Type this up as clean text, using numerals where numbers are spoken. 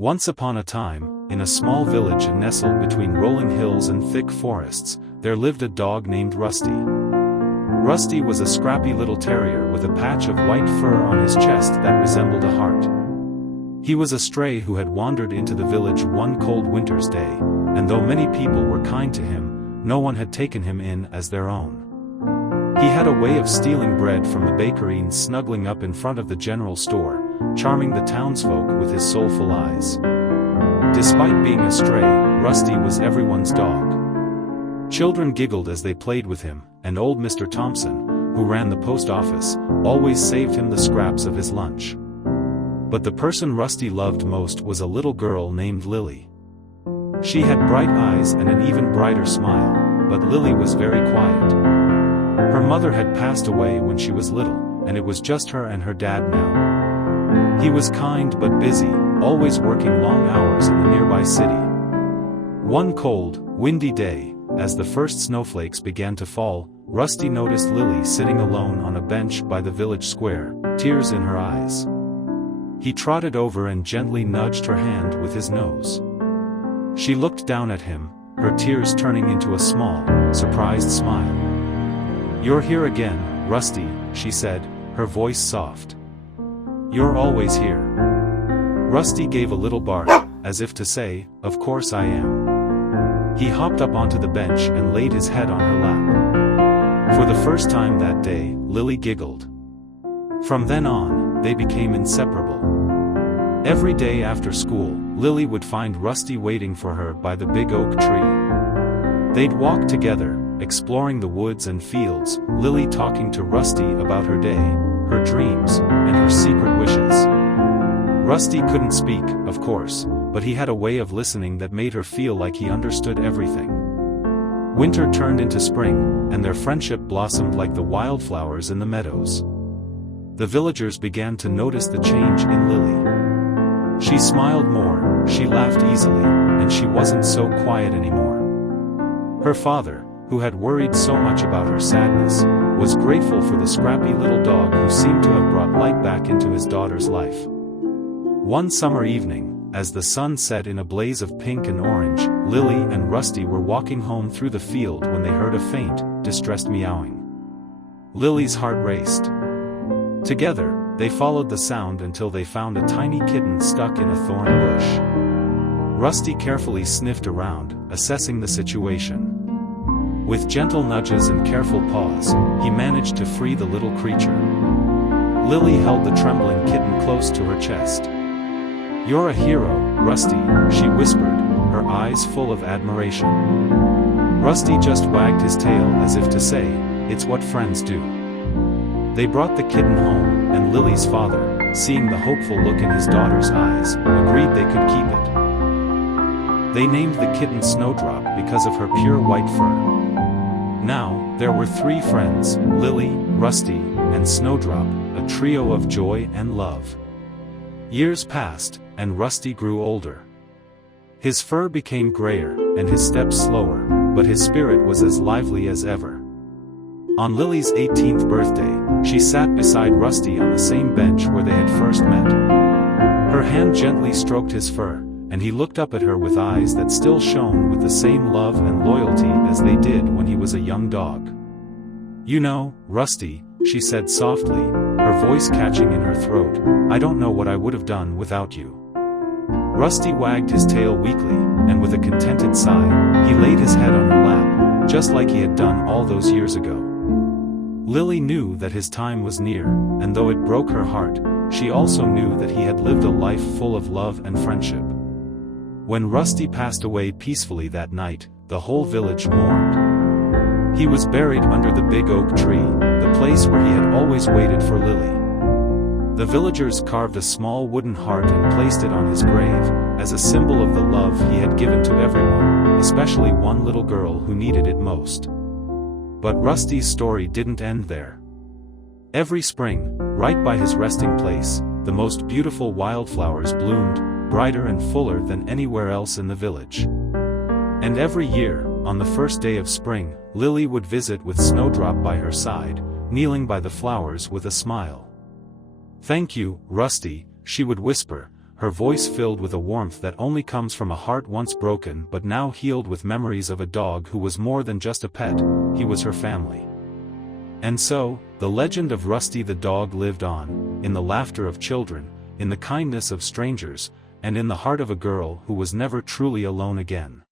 Once upon a time, in a small village nestled between rolling hills and thick forests, there lived a dog named Rusty. Rusty was a scrappy little terrier with a patch of white fur on his chest that resembled a heart. He was a stray who had wandered into the village one cold winter's day, and though many people were kind to him, no one had taken him in as their own. He had a way of stealing bread from the bakery and snuggling up in front of the general store, charming the townsfolk with his soulful eyes. Despite being a stray, Rusty was everyone's dog. Children giggled as they played with him, and old Mr. Thompson, who ran the post office, always saved him the scraps of his lunch. But the person Rusty loved most was a little girl named Lily. She had bright eyes and an even brighter smile, but Lily was very quiet. Her mother had passed away when she was little, and it was just her and her dad now. He was kind but busy, always working long hours in the nearby city. One cold, windy day, as the first snowflakes began to fall, Rusty noticed Lily sitting alone on a bench by the village square, tears in her eyes. He trotted over and gently nudged her hand with his nose. She looked down at him, her tears turning into a small, surprised smile. "You're here again, Rusty," she said, her voice soft. "You're always here." Rusty gave a little bark, as if to say, "Of course I am." He hopped up onto the bench and laid his head on her lap. For the first time that day, Lily giggled. From then on, they became inseparable. Every day after school, Lily would find Rusty waiting for her by the big oak tree. They'd walk together, exploring the woods and fields, Lily talking to Rusty about her day, her dreams, and her secret wishes. Rusty couldn't speak, of course, but he had a way of listening that made her feel like he understood everything. Winter turned into spring, and their friendship blossomed like the wildflowers in the meadows. The villagers began to notice the change in Lily. She smiled more, she laughed easily, and she wasn't so quiet anymore. Her father, who had worried so much about her sadness, was grateful for the scrappy little dog who seemed to have brought light back into his daughter's life. One summer evening, as the sun set in a blaze of pink and orange, Lily and Rusty were walking home through the field when they heard a faint, distressed meowing. Lily's heart raced. Together, they followed the sound until they found a tiny kitten stuck in a thorn bush. Rusty carefully sniffed around, assessing the situation. With gentle nudges and careful paws, he managed to free the little creature. Lily held the trembling kitten close to her chest. "You're a hero, Rusty," she whispered, her eyes full of admiration. Rusty just wagged his tail as if to say, "It's what friends do." They brought the kitten home, and Lily's father, seeing the hopeful look in his daughter's eyes, agreed they could keep it. They named the kitten Snowdrop because of her pure white fur. Now, there were 3 friends, Lily, Rusty, and Snowdrop, a trio of joy and love. Years passed, and Rusty grew older. His fur became grayer, and his steps slower, but his spirit was as lively as ever. On Lily's 18th birthday, she sat beside Rusty on the same bench where they had first met. Her hand gently stroked his fur, and he looked up at her with eyes that still shone with the same love and loyalty as they did when he was a young dog. "You know, Rusty," she said softly, her voice catching in her throat, "I don't know what I would have done without you." Rusty wagged his tail weakly, and with a contented sigh, he laid his head on her lap, just like he had done all those years ago. Lily knew that his time was near, and though it broke her heart, she also knew that he had lived a life full of love and friendship. When Rusty passed away peacefully that night, the whole village mourned. He was buried under the big oak tree, the place where he had always waited for Lily. The villagers carved a small wooden heart and placed it on his grave, as a symbol of the love he had given to everyone, especially one little girl who needed it most. But Rusty's story didn't end there. Every spring, right by his resting place, the most beautiful wildflowers bloomed, brighter and fuller than anywhere else in the village. And every year, on the first day of spring, Lily would visit with Snowdrop by her side, kneeling by the flowers with a smile. "Thank you, Rusty," she would whisper, her voice filled with a warmth that only comes from a heart once broken but now healed with memories of a dog who was more than just a pet, he was her family. And so, the legend of Rusty the dog lived on, in the laughter of children, in the kindness of strangers, and in the heart of a girl who was never truly alone again.